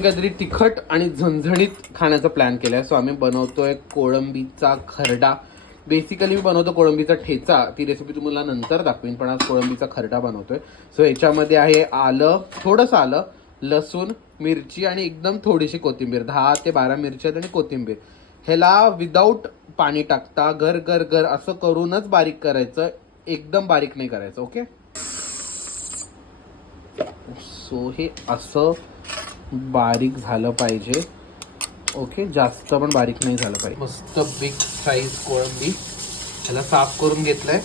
काहीतरी तिखट आणि झणझणीत खाण्याचा प्लॅन केलाय. सो आम्ही बनवतोय कोळंबीचा खरडा. बेसिकली मी बनवतो कोळंबीचा ठेचा, ती रेसिपी तुम्हाला नंतर दाखवीन, पण आज कोळंबीचा खरडा बनवतोय. सो याच्यामध्ये आहे आलं, थोडंसं आलं, लसूण, मिरची आणि एकदम थोडीशी कोथिंबीर. 10 ते 12 मिरच्या आणि कोथिंबीर. ह्याला विदाऊट पाणी टाकता गर गर गर असं करूनच बारीक करायचं, एकदम बारीक नाही करायचं. ओके, सो हे असं बारीक झालं पाहिजे. ओके, जास्त पण बारीक नाही झालं पाहिजे. मस्त बिग साईज कोळंबी ह्याला साफ करून घेतलंय.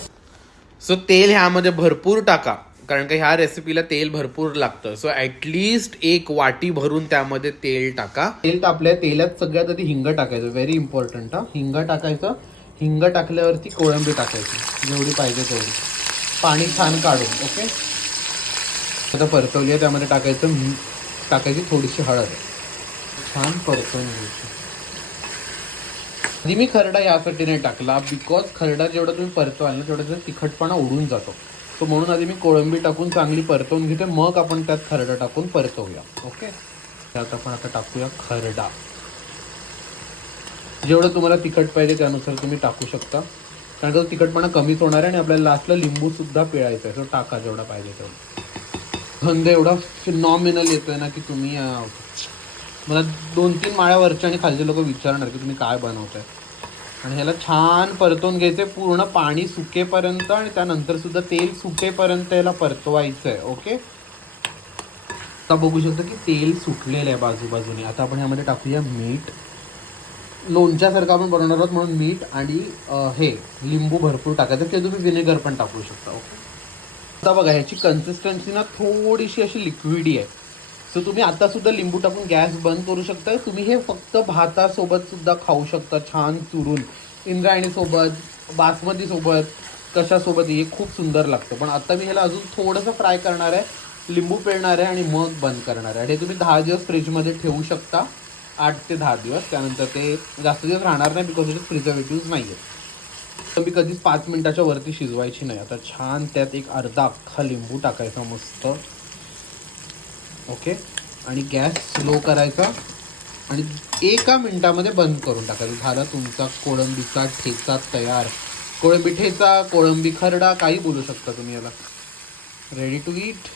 सो तेल ह्यामध्ये भरपूर टाका, कारण का ह्या रेसिपीला तेल भरपूर लागतं. सो ऍटलिस्ट 1 वाटी भरून त्यामध्ये तेल टाका. तेल तापलंय, तेलात सगळ्यात आधी हिंग टाकायचं. व्हेरी इम्पॉर्टंट हा, हिंग टाकायचं. हिंग टाकल्यावरती कोळंबी टाकायची, जेवढी पाहिजे तेवढी, पाणी छान काढून. ओके, आता परतवली आहे, त्यामध्ये टाकायची थोडीशी हळद, छान परतवून घ्यायची. आधी मी खरडा यासाठी नाही टाकला, बिकॉज खरडा जेवढा तुम्ही परतवाल ना तेवढा त्याचा तिखटपणा उडून जातो. सो म्हणून आधी मी कोळंबी टाकून चांगली परतवून घेते, मग आपण त्यात खरडा टाकून परतवूया. ओके, त्यात आपण आता टाकूया खरडा. जेवढं तुम्हाला तिखट पाहिजे त्यानुसार तुम्ही टाकू शकता, कारण का तिखटपणा कमीच होणार आहे आणि आपल्याला लास्टला लिंबू सुद्धा पिळायचा आहे. सो टाका जेवढा पाहिजे तेवढा. गंध एवढा फिनॉमिनल येतोय ना की तुम्ही मला 2-3 माळ्या वरच्या आणि खालचे लोक विचारणार की तुम्ही काय बनवताय. आणि ह्याला छान परतवून घ्यायचे, पूर्ण पाणी सुकेपर्यंत आणि त्यानंतर सुद्धा तेल सुटेपर्यंत याला परतवायचं आहे. ओके, आता बघू शकतो की तेल सुटलेलं आहे बाजूबाजूने. आता आपण ह्यामध्ये टाकूया मीठ. लोणच्यासारखं आपण बनवणार आहोत म्हणून मीठ आणि हे लिंबू भरपूर टाकायचं, किंवा तुम्ही विनेगर पण टाकू शकता. ओके, आता बघा ह्याची कन्सिस्टन्सी ना थोडीशी अशी लिक्विडी आहे. सो तुम्ही आता सुद्धा लिंबू टाकून गॅस बंद करू शकता. तुम्ही हे फक्त भातासोबत सुद्धा खाऊ शकता, छान चुरून, इंद्रायणी सोबत, बासमती सोबत, कशासोबत, हे खूप सुंदर लागतं. पण आता मी ह्याला अजून थोडंसं फ्राय करणार आहे, लिंबू पिळणार आहे आणि मग बंद करणार आहे. हे तुम्ही 10 दिवस फ्रीजमध्ये ठेवू शकता, 8 ते 10 दिवस. त्यानंतर ते जास्त दिवस राहणार नाही, बिकॉज त्याच्यात प्रिझर्वेटिव्ह नाही आहेत. तर मी कधीच 5 मिनिटाच्या वरती शिजवायची नाही. आता छान त्यात एक अर्धा अख्खा लिंबू टाकायचा मस्त. ओके, आणि गॅस स्लो करायचा आणि 1 मिनिटामध्ये बंद करून टाकायचं. झाला तुमचा कोळंबीचा ठेचा तयार. कोळंबी ठेचा, कोळंबी खरडा, काही बोलू शकता तुम्ही याला. Ready to eat.